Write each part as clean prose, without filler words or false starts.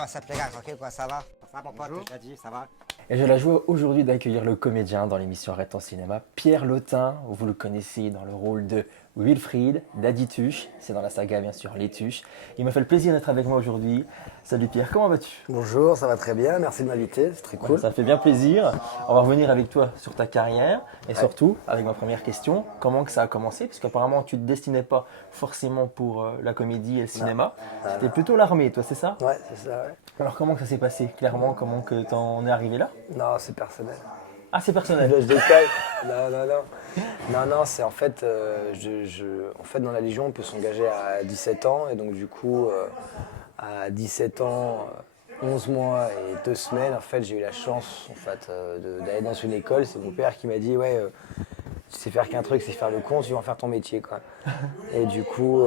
what's les gars, tranquille quoi, ça va? Ça va mon pote, je t'ai dit, ça va? Et j'ai la joie aujourd'hui d'accueillir le comédien dans l'émission Arrête ton cinéma, Pierre Lotin. Vous le connaissez dans le rôle de Wilfried, Daddy Tuche. C'est dans la saga bien sûr Les Tuches. Il m'a fait le plaisir d'être avec moi aujourd'hui. Salut Pierre, comment vas-tu? Bonjour, ça va très bien, merci de m'inviter, c'est très cool. Ça fait bien plaisir. On va revenir avec toi sur ta carrière et surtout avec ma première question, comment que ça a commencé? Parce qu'apparemment tu ne te destinais pas forcément pour la comédie et le cinéma. C'était plutôt l'armée, toi, c'est ça? Ouais, c'est ça, ouais. Alors comment que ça s'est passé clairement? Comment que t'en es arrivé là? Non, c'est personnel. Ah, c'est personnel. Là, je décaille. Non. Non, c'est en fait, en fait, dans la Légion, on peut s'engager à 17 ans. Et donc, du coup, à 17 ans, 11 mois et 2 semaines, en fait, j'ai eu la chance en fait, d'aller dans une école. C'est mon père qui m'a dit, ouais, tu sais faire qu'un truc, c'est faire le con, tu vas en faire ton métier, quoi. Et du coup,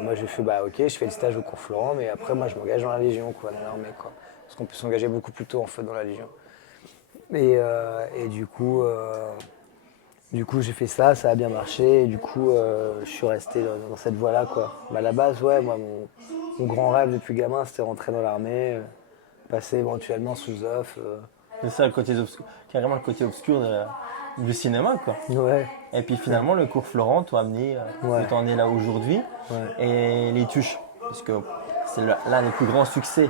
moi, j'ai fait, bah, ok, je fais le stage au cours Florent, mais après, moi, je m'engage dans la Légion, quoi, dans l'armée, quoi. Parce qu'on peut s'engager beaucoup plus tôt, en fait, dans la Légion. Et du coup, j'ai fait ça, ça a bien marché. Et du coup, je suis resté dans cette voie-là, quoi. Bah, à la base, ouais, moi, mon grand rêve depuis gamin, c'était rentrer dans l'armée, passer éventuellement sous off. C'est ça, carrément le côté obscur du cinéma, quoi. Ouais. Et puis finalement, le cours Florent t'a amené, Ouais. t'en es là aujourd'hui. Ouais. Et Les Tuches, parce que c'est l'un des plus grands succès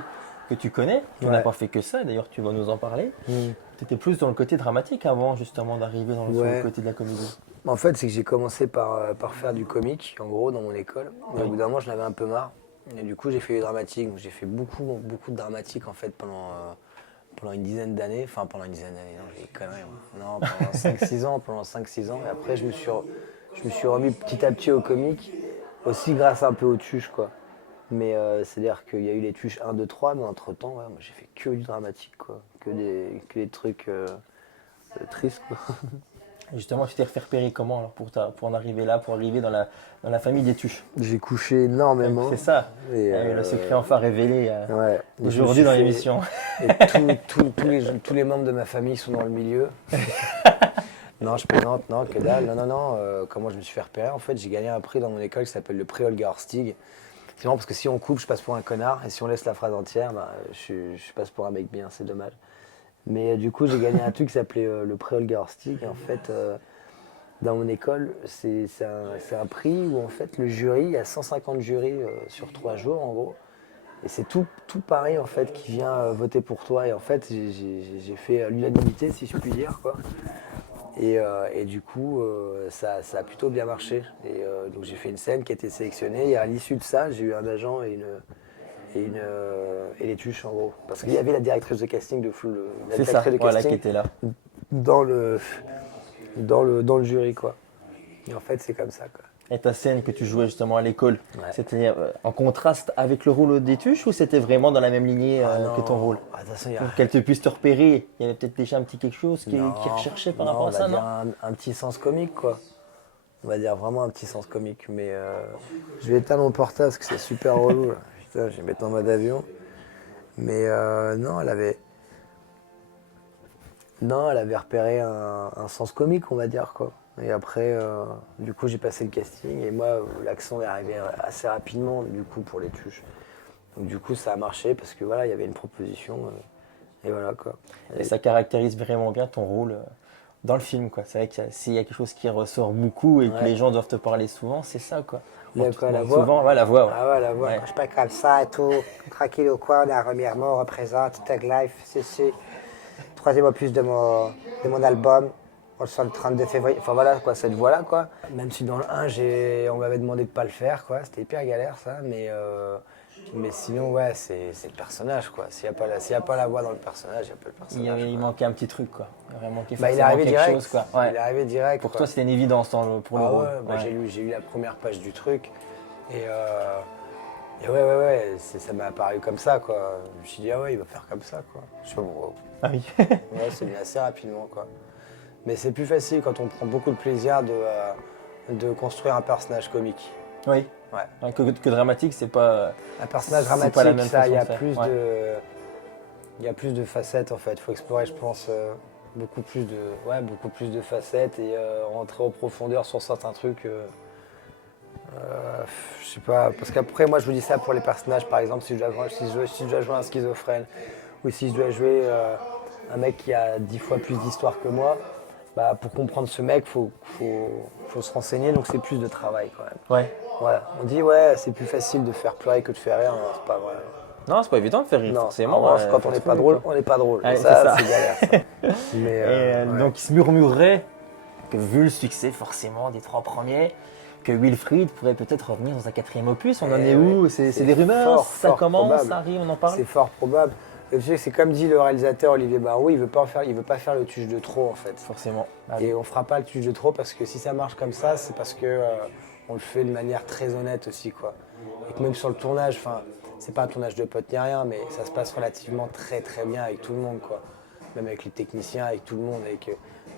que tu connais. Tu n'as Ouais. pas fait que ça, d'ailleurs, tu vas nous en parler. Mm. Tu étais plus dans le côté dramatique avant, justement, d'arriver sur le côté de la comédie. En fait, c'est que j'ai commencé par faire du comique, en gros, dans mon école. Et au bout d'un moment, j'en avais un peu marre. Et du coup, j'ai fait du dramatique. Donc, j'ai fait beaucoup de dramatique, en fait, pendant une dizaine d'années. Enfin, pendant une dizaine d'années, non, j'ai des conneries. Non, pendant 5-6 ans. Pendant 5-6 ans. Et après, je me suis remis petit à petit au comique. Aussi grâce un peu aux tuches, quoi. Mais c'est-à-dire qu'il y a eu les tuches 1, 2, 3. Mais entre-temps, ouais, moi, j'ai fait que du dramatique, quoi. Que des trucs tristes, quoi. Et justement, tu t'es fait repérer comment alors pour en arriver là, pour arriver dans la famille des Tuches? J'ai couché énormément. C'est ça. Et, Le secret enfin révélé ouais. aujourd'hui dans l'émission. Et tous les membres de ma famille sont dans le milieu. Non, je plaisante, non, que dalle. Non. Comment je me suis fait repérer? En fait, j'ai gagné un prix dans mon école qui s'appelle le prix Olga Horstig. C'est marrant parce que si on coupe, je passe pour un connard. Et si on laisse la phrase entière, bah, je passe pour un mec bien, c'est dommage. Mais du coup, j'ai gagné un truc qui s'appelait le prix Olga Horstig. Et en fait, dans mon école, c'est un prix où en fait le jury, il y a 150 jurys sur 3 jours en gros. Et c'est tout pareil en fait qui vient voter pour toi. Et en fait, j'ai fait l'unanimité si je puis dire, quoi. Et du coup, ça a plutôt bien marché. Et donc j'ai fait une scène qui a été sélectionnée. Et à l'issue de ça, j'ai eu un agent et les tuches en gros. Parce qu'il y avait la directrice de casting de Full. C'est ça, voilà, qui était là. Dans le jury, quoi. Et en fait, c'est comme ça, quoi. Et ta scène que tu jouais justement à l'école, Ouais. c'était en contraste avec le rôle des Tuches ou c'était vraiment dans la même lignée Non. que ton rôle? Ah, de toute façon, Pour qu'elle te puisse te repérer, il y avait peut-être déjà un petit quelque chose qui recherchait par rapport à ça, non? un petit sens comique, quoi. On va dire vraiment un petit sens comique. Mais je vais éteindre mon portable parce que c'est super relou, là. Putain, je vais mettre en mode avion. Mais non, elle avait repéré un sens comique, on va dire, quoi. Et après, du coup, j'ai passé le casting et moi, l'accent est arrivé assez rapidement, du coup, pour les tuches. Donc, du coup, ça a marché parce que voilà, il y avait une proposition et voilà, quoi. Et ça caractérise vraiment bien ton rôle dans le film, quoi. C'est vrai que s'il y a quelque chose qui ressort beaucoup et que les gens doivent te parler souvent, c'est ça, quoi. La voix. Souvent, ouais, la voix. Ouais. Ah ouais, la voix. Ouais. Je suis pas comme ça et tout, tranquille ou quoi, on est à Remiremont, on représente Tug Life, c'est 3e opus de mon album. On le sort le 32 février. Enfin voilà, quoi, cette voix-là, quoi. Même si dans le 1, on m'avait demandé de pas le faire, quoi. C'était hyper galère, ça. Mais sinon, ouais, c'est le personnage, quoi. S'il n'y a pas la voix dans le personnage, il n'y a pas le personnage. Il manquait un petit truc, quoi. Vraiment, Bah, il est arrivé quelque direct. chose, quoi. Ouais. Il est arrivé direct. Pour quoi. toi, c'était une évidence pour le Ah rôle. ouais, bah, Ouais. j'ai lu la première page du truc. Et ouais, ça m'est apparu comme ça, quoi. Je me suis dit, ah ouais, il va faire comme ça, quoi. Je sais pas pourquoi. Ah oui. Ouais, c'est venu assez rapidement, quoi. Mais c'est plus facile quand on prend beaucoup de plaisir de construire un personnage comique. Oui. Ouais. Ouais, que dramatique, c'est pas. Un personnage C'est pas dramatique, la même ça, il y a façon de plus faire. il y a plus de facettes, en fait. Il faut explorer, je pense, beaucoup plus de facettes et rentrer en profondeur sur certains trucs Je sais pas, parce qu'après, moi, je vous dis ça pour les personnages, par exemple, si je dois jouer un schizophrène, ou si je dois jouer un mec qui a 10 fois plus d'histoire que moi, bah, pour comprendre ce mec, faut se renseigner, donc c'est plus de travail quand même. Ouais. Voilà. On dit, ouais, c'est plus facile de faire pleurer que de faire rire, non, c'est pas vrai. Non, c'est pas évident de faire rire, Non, forcément. en revanche, quand on n'est pas drôle, on n'est pas drôle. Ouais, Et c'est ça. c'est galère, ça. Mais, ouais. Donc, il se murmurerait que, vu le succès, forcément, des 3 premiers, que Wilfried pourrait peut-être revenir dans un 4e opus. On en est où? C'est des rumeurs? Ça commence, probable. ça arrive, on en parle? C'est fort probable. Et tu sais, c'est comme dit le réalisateur Olivier Barrault, il veut pas faire le tuche de trop en fait. Forcément. Et on fera pas le tuche de trop parce que si ça marche comme ça, c'est parce que on le fait de manière très honnête aussi quoi. Et que même sur le tournage, enfin, c'est pas un tournage de potes ni rien, mais ça se passe relativement très très bien avec tout le monde quoi. Même avec les techniciens, avec tout le monde,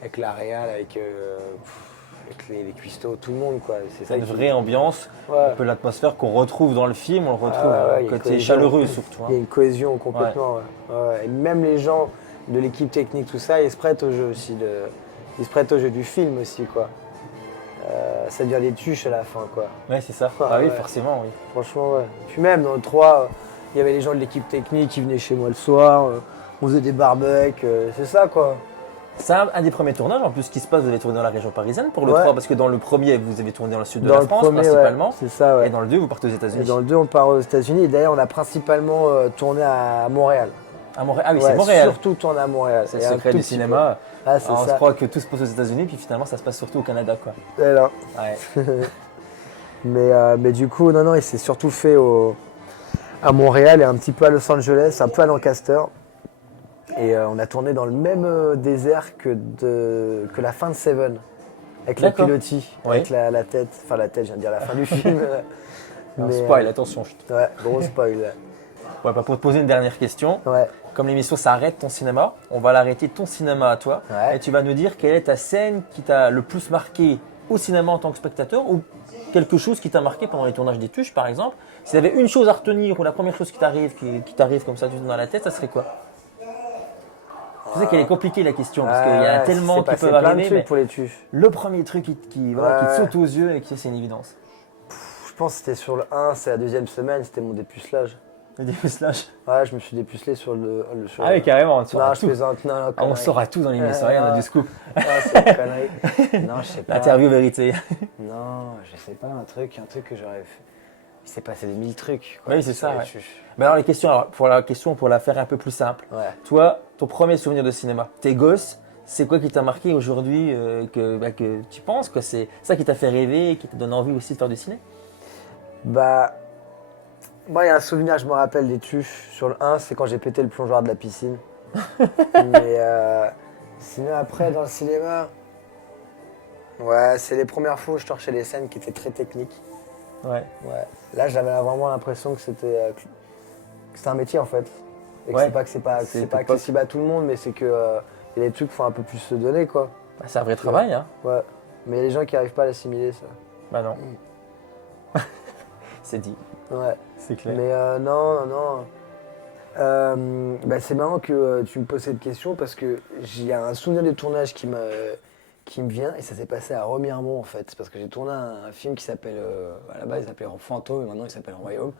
avec la réal, avec les cuistots, tout le monde quoi. C'est une vraie ambiance, Ouais. un peu l'atmosphère qu'on retrouve dans le film, on le retrouve ouais, il y a une côté cohésion. chaleureux surtout. Il y a une cohésion complètement. Ouais. Et même les gens de l'équipe technique, tout ça, ils se prêtent au jeu aussi. Ils se prêtent au jeu du film aussi, quoi. Ça devient des tuches à la fin, quoi. Ouais, c'est ça. Ah, Ah oui, ouais. forcément, oui. Franchement, ouais. Puis même dans le 3, il y avait les gens de l'équipe technique qui venaient chez moi le soir. On faisait des barbecues, c'est ça, quoi. C'est un des premiers tournages en plus qui se passe, vous avez tourné dans la région parisienne pour le Ouais. 3, parce que dans le premier, vous avez tourné dans le sud de Dans la le France premier, principalement, ouais, c'est ça, ouais. et dans le 2, vous partez aux Et États-Unis. dans le 2, on part aux États-Unis. Et d'ailleurs, on a principalement tourné à Montréal. À Montréal. Ah oui, Ouais, c'est Montréal. Surtout tourné à Montréal. C'est le Et un secret tout du petit cinéma. peu. Ah, c'est Alors, on ça. se croit que tout se passe aux États-Unis, puis finalement, ça se passe surtout au Canada, quoi. Et là. Ouais. Mais du coup, non, il s'est surtout fait à Montréal et un petit peu à Los Angeles, un peu à Lancaster. Et on a tourné dans le même désert que la fin de Seven, avec le D'accord. pilotis, Oui. avec la tête, enfin la tête, je viens de dire la fin du film. Alors, Mais, spoil, attention. Ouais, gros spoil. Ouais, bah, pour te poser une dernière question, Ouais. comme l'émission s'arrête ton cinéma, on va l'arrêter ton cinéma à toi, Ouais. et tu vas nous dire quelle est ta scène qui t'a le plus marqué au cinéma en tant que spectateur, ou quelque chose qui t'a marqué pendant les tournages des Tuches, par exemple. S'il y avait une chose à retenir, ou la première chose qui t'arrive comme ça, tu dans la tête, ça serait quoi? Je sais qu'elle est compliquée la question, parce qu'il y a tellement qui peuvent plein de arriver, trucs mais pour les tuches. le premier truc qui te Ouais. saute aux yeux et qui c'est une évidence. Je pense que c'était sur le 1, c'est la deuxième semaine, c'était mon dépucelage. Le dépucelage. Ouais, je me suis dépucelé sur le Ah oui, carrément, on Non, saura je tout. plaisante, non, Ah, on connerie. saura tout dans l'émission, on a du scoop. Ah, c'est une connerie. Non, je sais pas. L'interview vérité. Non, je sais pas, un truc que j'aurais fait. Il s'est passé des 1000 trucs. Quoi, Oui, c'est sur ça, les ouais. tuches. Mais alors, pour la faire un peu plus simple. Ouais. Toi, ton premier souvenir de cinéma, t'es gosse, c'est quoi qui t'a marqué aujourd'hui que tu penses que c'est ça qui t'a fait rêver et qui te donne envie aussi de faire du ciné? Bah, moi, il y a un souvenir, je me rappelle des tuches. Sur le 1, c'est quand j'ai pété le plongeoir de la piscine. Mais sinon, après, dans le cinéma, ouais, c'est les premières fois où je torchais les scènes qui étaient très techniques. Ouais. Ouais. Là, j'avais vraiment l'impression que c'était un métier en fait. Et que Ouais. c'est pas C'est pas accessible à tout le monde, mais c'est que y a des trucs qu'il faut un peu plus se donner quoi. Bah, c'est un vrai travail, hein. Ouais. Mais il y a des gens qui n'arrivent pas à l'assimiler ça. Bah non. C'est dit, Ouais. c'est clair. Mais non. Bah, c'est marrant que tu me poses cette question parce que il y a un souvenir de tournage qui me vient et ça s'est passé à Remiremont en fait. Parce que j'ai tourné un film qui s'appelle, à la base il s'appelait Fantôme et maintenant il s'appelle Royaume.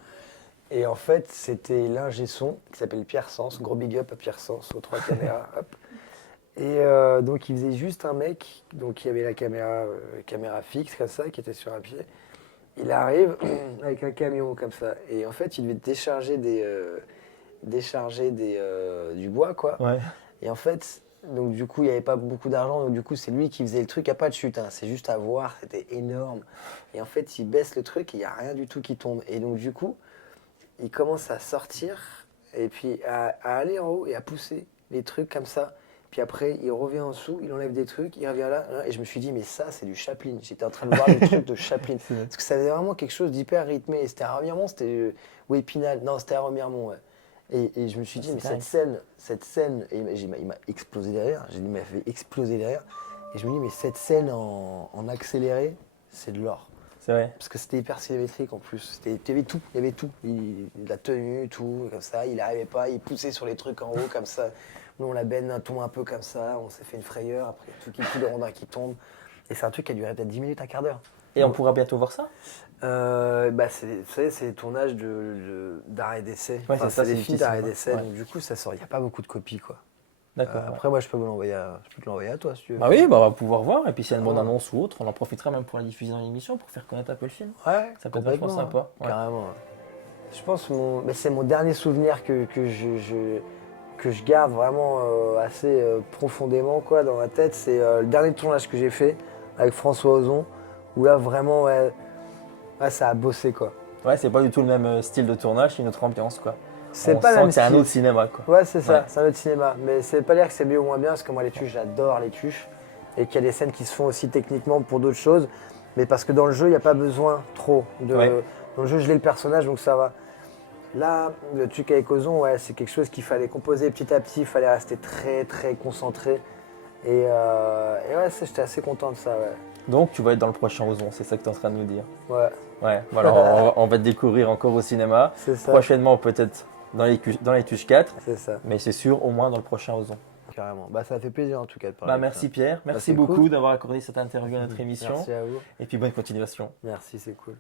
Et en fait c'était l'ingé son qui s'appelle Pierre Sens, gros big up à Pierre Sens aux 3 caméras. Hop. Et donc il faisait juste un mec, donc il y avait la caméra fixe comme ça qui était sur un pied. Il arrive avec un camion comme ça et en fait il devait décharger du bois quoi. Ouais. Et en fait, donc du coup, il n'y avait pas beaucoup d'argent, donc du coup, c'est lui qui faisait le truc. Il n'y a pas de chute, hein, c'est juste à voir, c'était énorme. Et en fait, il baisse le truc et il n'y a rien du tout qui tombe. Et donc du coup, il commence à sortir et puis à aller en haut et à pousser les trucs comme ça. Puis après, il revient en dessous, il enlève des trucs, il revient là. Et je me suis dit, mais ça, c'est du Chaplin. J'étais en train de voir le truc de Chaplin. Parce que ça faisait vraiment quelque chose d'hyper rythmé. Et c'était à Remiremont, c'était... ou Épinal. Non, c'était à Remiremont, ouais. Et je me suis dit, mais cette scène, et il m'a explosé derrière. J'ai dit, il m'a fait exploser derrière. Et je me dis, mais cette scène en accéléré, c'est de l'or. C'est vrai. Parce que c'était hyper symétrique en plus. Il y avait tout. La tenue, tout, comme ça. Il n'arrivait pas, il poussait sur les trucs en haut, comme ça. Nous, on la benne un ton un peu comme ça. On s'est fait une frayeur. Après, il y a tout le rondin qui tombe. Et c'est un truc qui a duré peut-être 10 minutes, un quart d'heure. Et on pourra bientôt voir ça? Vous savez, c'est les tournages d'arrêt d'essai. Ouais, c'est ça, c'est des c'est films du d'arrêt cinéma. d'essai. Ouais. Donc du coup, ça sort. Il n'y a pas beaucoup de copies, quoi. D'accord. Après, moi, je peux te l'envoyer à toi, si tu veux. Bah oui, bah on va pouvoir voir. Et puis s'il y a une bonne Ouais. annonce ou autre, on en profitera même pour la diffuser dans l'émission pour faire connaître un peu le film. Ouais, Ça peut être vachement complètement, sympa. Ouais. carrément. Je pense mais c'est mon dernier souvenir que je garde vraiment assez profondément, quoi, dans ma tête. C'est le dernier tournage que j'ai fait avec François Ozon, où là, vraiment, ouais, ça a bossé, quoi. Ouais, c'est pas du tout le même style de tournage, c'est une autre ambiance quoi. C'est On pas sent le même que c'est un style. autre cinéma quoi. Ouais, c'est ça, Ouais. c'est un autre cinéma. Mais c'est pas dire que c'est mieux ou moins bien, parce que moi, les tuches, j'adore les tuches. Et qu'il y a des scènes qui se font aussi techniquement pour d'autres choses. Mais parce que dans le jeu, il n'y a pas besoin trop. Ouais. Dans le jeu, je l'ai le personnage, donc ça va. Là, le truc avec Ozon, ouais, c'est quelque chose qu'il fallait composer petit à petit, il fallait rester très très concentré. Et ouais, j'étais assez content de ça, ouais. Donc tu vas être dans le prochain Ozon, c'est ça que tu es en train de nous dire. Ouais, Ouais, voilà, on va te découvrir encore au cinéma. c'est ça. Prochainement peut-être dans les Tuches 4, C'est ça, mais c'est sûr au moins dans le prochain Ozon. carrément. Bah, ça fait plaisir en tout cas de parler. Bah, de merci ça. Pierre, merci c'est beaucoup cool. d'avoir accordé cette interview à notre émission. Merci à vous. Et puis bonne continuation. Merci, c'est cool.